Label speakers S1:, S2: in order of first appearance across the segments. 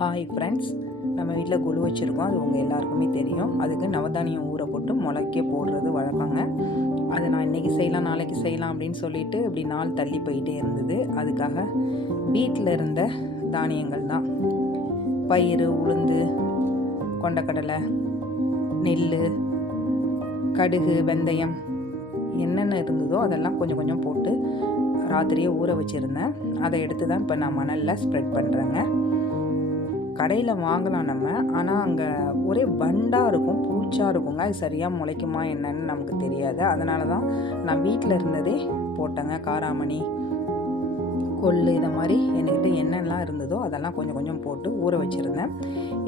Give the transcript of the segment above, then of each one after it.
S1: Hi friends நம்ம வீட்டில் குழு வச்சுருக்கோம். அது உங்கள் எல்லாருக்குமே தெரியும். அதுக்கு நவதானியம் ஊற போட்டு முளைக்க போடுறது வழக்கங்க. அதை நான் இன்றைக்கி செய்யலாம் நாளைக்கு செய்யலாம் அப்படின்னு சொல்லிட்டு இப்படி நாள் தள்ளி போயிட்டே இருந்தது. அதுக்காக வீட்டில் இருந்த தானியங்கள் தான். பயிறு உளுந்து கொண்டக்கடலை நெல் கடுகு வெந்தயம் என்னென்ன இருந்ததோ அதெல்லாம் கொஞ்சம் கொஞ்சம் போட்டு ராத்திரியே ஊற வச்சுருந்தேன். அதை எடுத்து தான் இப்போ நான் மணலில் ஸ்ப்ரெட் பண்ணுறேங்க கடையில் வாங்கலாம் நம்ம. ஆனால் அங்கே ஒரே வண்டாக இருக்கும் பூச்சாக இருக்குங்க. அது சரியாக முளைக்குமா என்னன்னு நமக்கு தெரியாது. அதனால தான் நான் வீட்டில் இருந்ததே போட்டேங்க. காராமணி கொள்ளு இதை மாதிரி என்கிட்ட என்னெல்லாம் இருந்ததோ அதெல்லாம் கொஞ்சம் கொஞ்சம் போட்டு ஊற வச்சுருந்தேன்.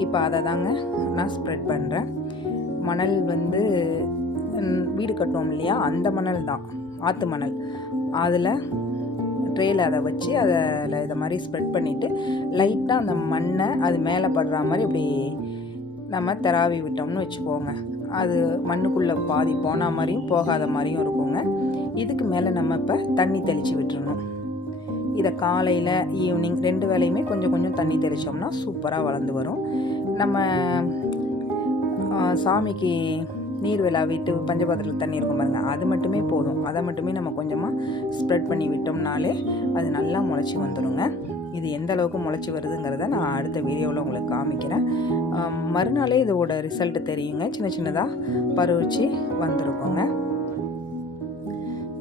S1: இப்போ அதை தாங்க நான் ஸ்ப்ரெட் பண்ணுறேன் மணல் வந்து வீடு கட்டுவோம் இல்லையா? அந்த மணல் தான் ஆற்று மணல். அதில் ட்ரேயில் அதை வச்சு அதில் இதை மாதிரி ஸ்ப்ரெட் பண்ணிவிட்டு லைட்டாக அந்த மண்ணை அது மேலே படுற மாதிரி இப்படி நம்ம தராவி விட்டோம்னு வச்சுக்கோங்க. அது மண்ணுக்குள்ளே பாதி போன மாதிரியும் போகாத மாதிரியும் இருக்குங்க. இதுக்கு மேலே நம்ம இப்போ தண்ணி தெளித்து விட்டுறணும். இதை காலையில் ஈவினிங் ரெண்டு வேளையுமே கொஞ்சம் கொஞ்சம் தண்ணி தெளித்தோம்னா சூப்பராக வளர்ந்து வரும். நம்ம சாமிக்கு நீர் விட்டு பஞ்சபாத்திரத்தில் தண்ணி இருக்கும் பாருங்க. அது மட்டுமே போதும். அதை மட்டுமே நம்ம கொஞ்சமாக ஸ்ப்ரெட் பண்ணி விட்டோம்னாலே அது நல்லா முளைச்சி வந்துடுங்க இது எந்த அளவுக்கு முளைச்சி வருதுங்கிறத நான் அடுத்த வீடியோவில் உங்களுக்கு காமிக்கிறேன். மறுநாளே இதோட ரிசல்ட்டு தெரியுங்க. சின்ன சின்னதாக பருவிச்சு வந்திருக்குங்க.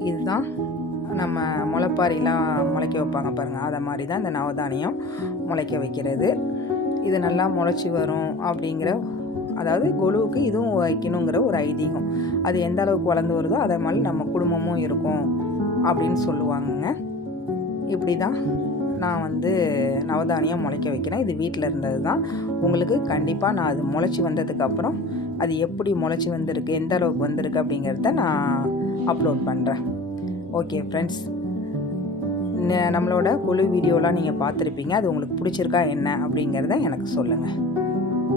S1: இதுதான் நம்ம முளைப்பாரிலாம் முளைக்க வைப்பாங்க பாருங்கள் அதை மாதிரி தான் இந்த நவதானியம் முளைக்க வைக்கிறது. இது நல்லா முளைச்சி வரும் அப்படிங்கிற அதாவது கொலுவுக்கு இதுவும் வைக்கணுங்கிற ஒரு ஐதீகம். அது எந்த அளவுக்கு வளர்ந்து வருதோ அதே மாதிரி நம்ம குடும்பமும் இருக்கும் அப்படின்னு சொல்லுவாங்கங்க. இப்படி தான் நான் வந்து நவதானியம் முளைக்க வைக்கிறேன். இது வீட்டில் இருந்தது தான் உங்களுக்கு கண்டிப்பாக நான் அது முளைச்சி வந்ததுக்கப்புறம் அது எப்படி முளைச்சி வந்திருக்கு எந்த அளவுக்கு வந்திருக்கு அப்படிங்கிறத நான் அப்லோட் பண்ணுறேன் ஓகே ஃப்ரெண்ட்ஸ் நம்மளோட குழு வீடியோலாம் நீங்கள் பார்த்துருப்பீங்க. அது உங்களுக்கு பிடிச்சிருக்கா என்ன அப்படிங்கிறத எனக்கு சொல்லுங்கள்